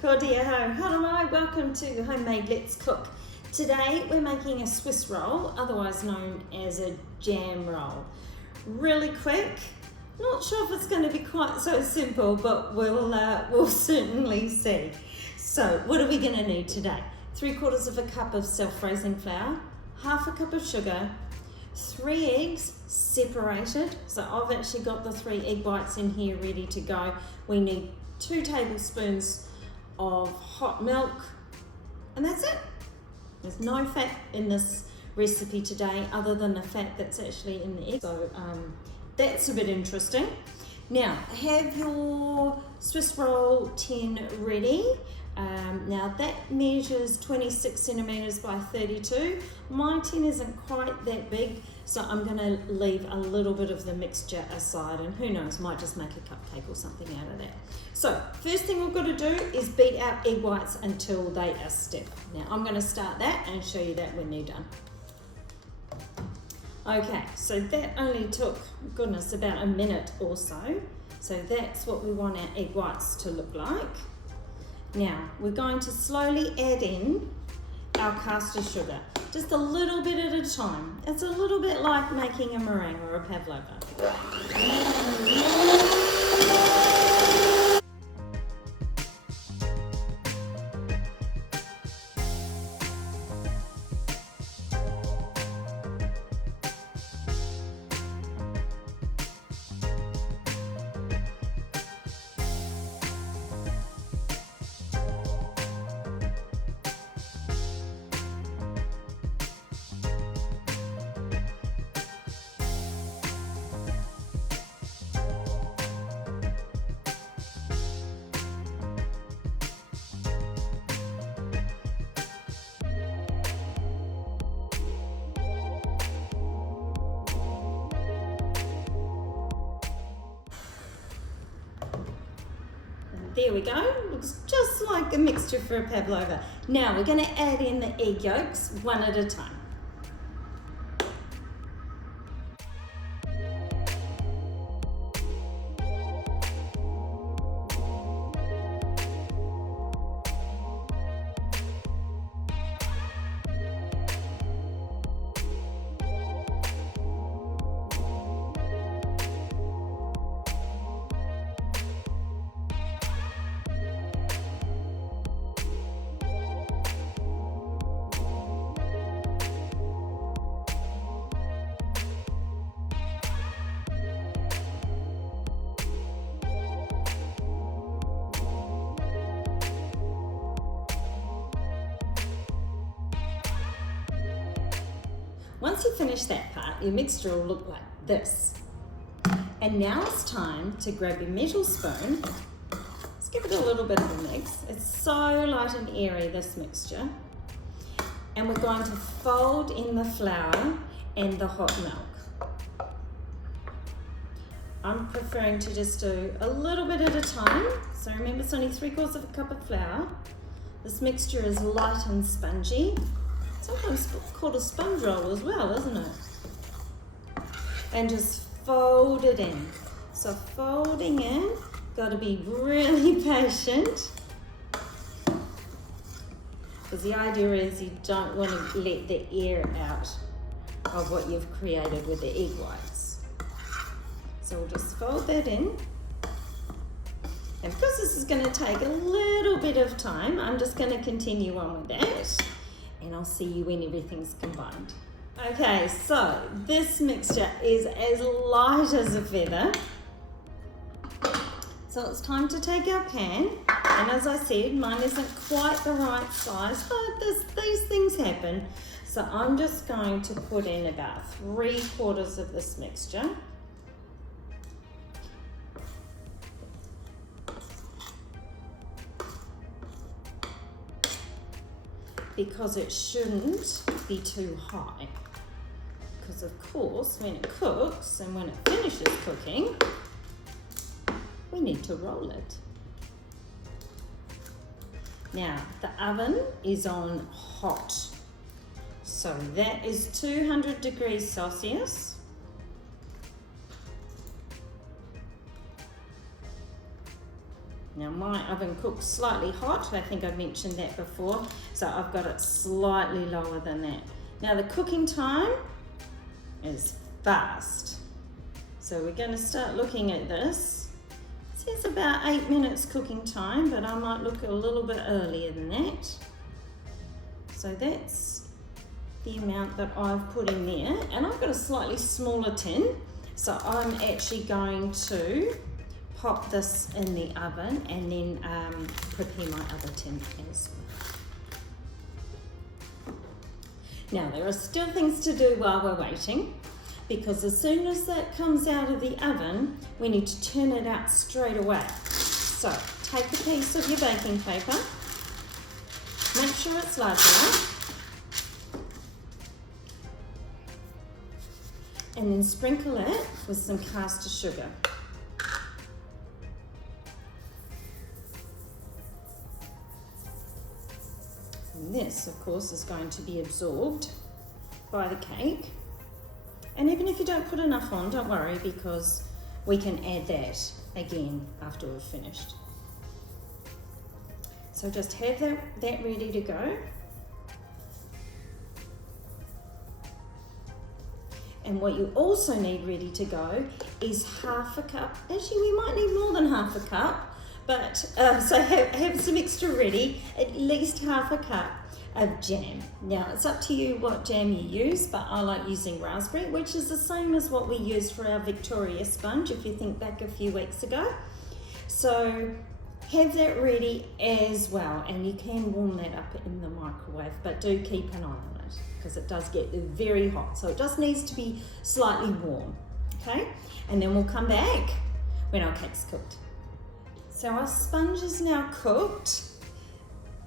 Ko dia hau, haramai, welcome to Homemade Let's Cook. Today we're making a Swiss roll, otherwise known as a jam roll. Really quick, not sure if it's going to be quite so simple, but we'll certainly see. So what are we going to need today? 3/4 of a cup of self-raising flour, half a cup of sugar, 3 eggs separated. So I've actually got the 3 egg whites in here ready to go. We need 2 tablespoons of hot milk, and that's it. There's no fat in this recipe today other than the fat that's actually in the egg, so that's a bit interesting. Now have your Swiss roll tin ready. Now that measures 26 centimeters by 32. My tin isn't quite that big, so I'm going to leave a little bit of the mixture aside, and who knows, might just make a cupcake or something out of that. So first thing we've got to do is beat our egg whites until they are stiff. Now I'm going to start that and show you that when they're done. Okay, so that only took, goodness, about a minute or so. So that's what we want our egg whites to look like. Now we're going to slowly add in our caster sugar, just a little bit at a time. It's a little bit like making a meringue or a pavlova. There we go, looks just like a mixture for a pavlova. Now we're going to add in the egg yolks one at a time. Once you finish that part, your mixture will look like this. And now it's time to grab your metal spoon. Let's give it a little bit of a mix. It's so light and airy, this mixture. And we're going to fold in the flour and the hot milk. I'm preferring to just do a little bit at a time. So remember, it's only 3/4 of a cup of flour. This mixture is light and spongy. Sometimes called a sponge roll as well, isn't it? And just fold it in. So folding in, got to be really patient, because the idea is you don't want to let the air out of what you've created with the egg whites. So we'll just fold that in. And because this is going to take a little bit of time, I'm just going to continue on with that. And I'll see you when everything's combined. Okay, so this mixture is as light as a feather. So it's time to take our pan. And as I said, mine isn't quite the right size, but these things happen. So I'm just going to put in about 3/4 of this mixture. Because it shouldn't be too high. Because of course, when it cooks and when it finishes cooking, we need to roll it. Now, the oven is on hot. So that is 200 degrees Celsius. Now my oven cooks slightly hot. I think I mentioned that before. So I've got it slightly lower than that. Now the cooking time is fast. So we're going to start looking at this. It says about 8 minutes cooking time, but I might look a little bit earlier than that. So that's the amount that I've put in there. And I've got a slightly smaller tin. So I'm actually going to pop this in the oven and then prepare my other tin as well. Now there are still things to do while we're waiting, because as soon as that comes out of the oven, we need to turn it out straight away. So take a piece of your baking paper, make sure it's large enough, and then sprinkle it with some caster sugar. And this, of course, is going to be absorbed by the cake. And even if you don't put enough on, don't worry, because we can add that again after we've finished. So just have that ready to go. And what you also need ready to go is half a cup. Actually, we might need more than half a cup, but so have some extra ready, at least half a cup of jam. Now it's up to you what jam you use, but I like using raspberry, which is the same as what we used for our Victoria sponge, if you think back a few weeks ago. So have that ready as well, and you can warm that up in the microwave, but do keep an eye on it because it does get very hot. So it just needs to be slightly warm, okay? And then we'll come back when our cake's cooked. So our sponge is now cooked.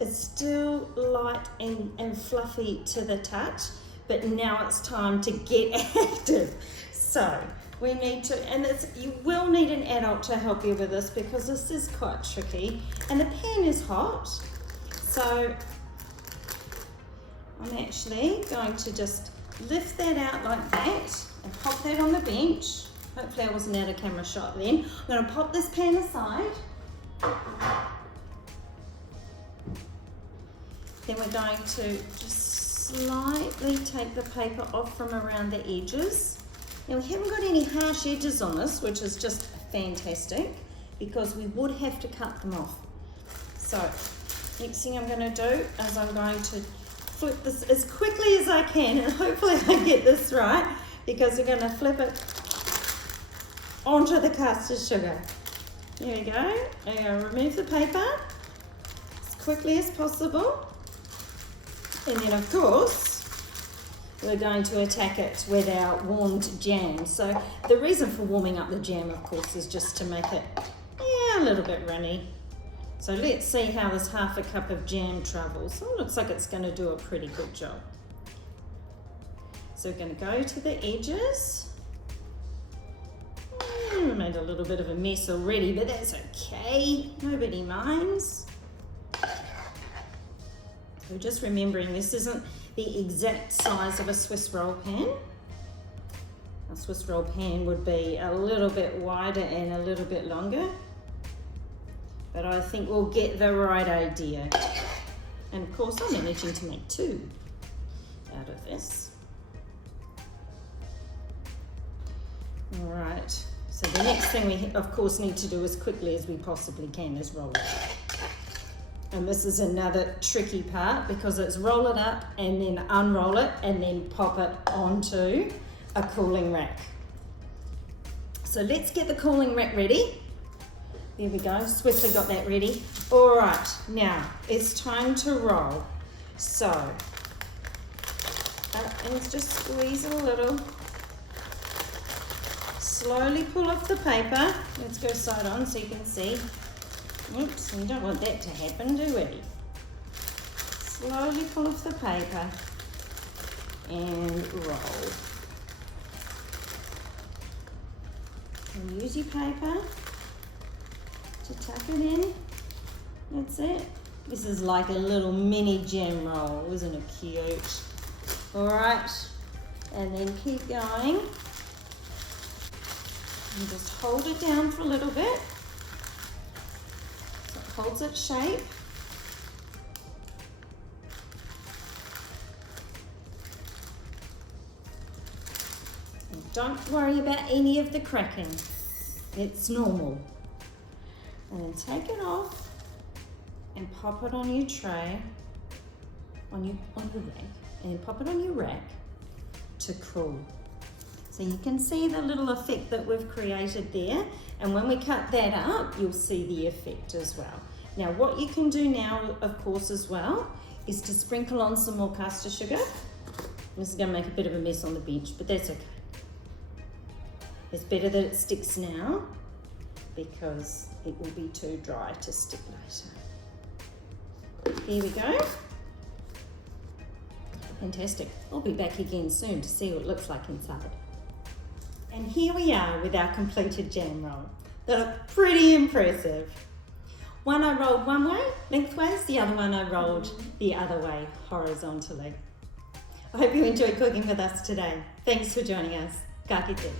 It's still light and fluffy to the touch, but now it's time to get active. So we need to, and you will need an adult to help you with this because this is quite tricky. And the pan is hot, so I'm actually going to just lift that out like that and pop that on the bench. Hopefully I wasn't out of camera shot then. I'm going to pop this pan aside. Then we're going to just slightly take the paper off from around the edges. Now we haven't got any harsh edges on this, which is just fantastic because we would have to cut them off. So next thing I'm going to do is I'm going to flip this as quickly as I can, and hopefully I get this right, because we're going to flip it onto the caster sugar. There we go. I'm going to remove the paper as quickly as possible. And then, of course, we're going to attack it with our warmed jam. So the reason for warming up the jam, of course, is just to make it a little bit runny. So let's see how this half a cup of jam travels. Oh, looks like it's going to do a pretty good job. So we're going to go to the edges. Made a little bit of a mess already, but that's okay. Nobody minds. So just remembering this isn't the exact size of a Swiss roll pan. A Swiss roll pan would be a little bit wider and a little bit longer, but I think we'll get the right idea. And of course I'm managing to make two out of this. All right. So the next thing we, of course, need to do as quickly as we possibly can is roll it up. And this is another tricky part because it's roll it up and then unroll it and then pop it onto a cooling rack. So let's get the cooling rack ready. There we go, swiftly got that ready. All right, now it's time to roll. So, and just squeeze it a little. Slowly pull off the paper. Let's go side on so you can see. Oops, we don't want that to happen, do we? Slowly pull off the paper and roll. And use your paper to tuck it in. That's it. This is like a little mini jam roll, isn't it cute? All right, and then keep going. And just hold it down for a little bit. holds its shape. And don't worry about any of the cracking. It's normal. And then take it off and pop it on your tray, on your rack, and pop it on your rack to cool. So you can see the little effect that we've created there, and when we cut that up, you'll see the effect as well. Now what you can do now, of course, as well, is to sprinkle on some more caster sugar. This is going to make a bit of a mess on the bench, but that's okay. It's better that it sticks now, because it will be too dry to stick later. Here we go. Fantastic. I'll be back again soon to see what it looks like inside. And here we are with our completed jam roll. They look pretty impressive. One I rolled one way, lengthways, the other one I rolled the other way, horizontally. I hope you enjoyed cooking with us today. Thanks for joining us. Ka kite.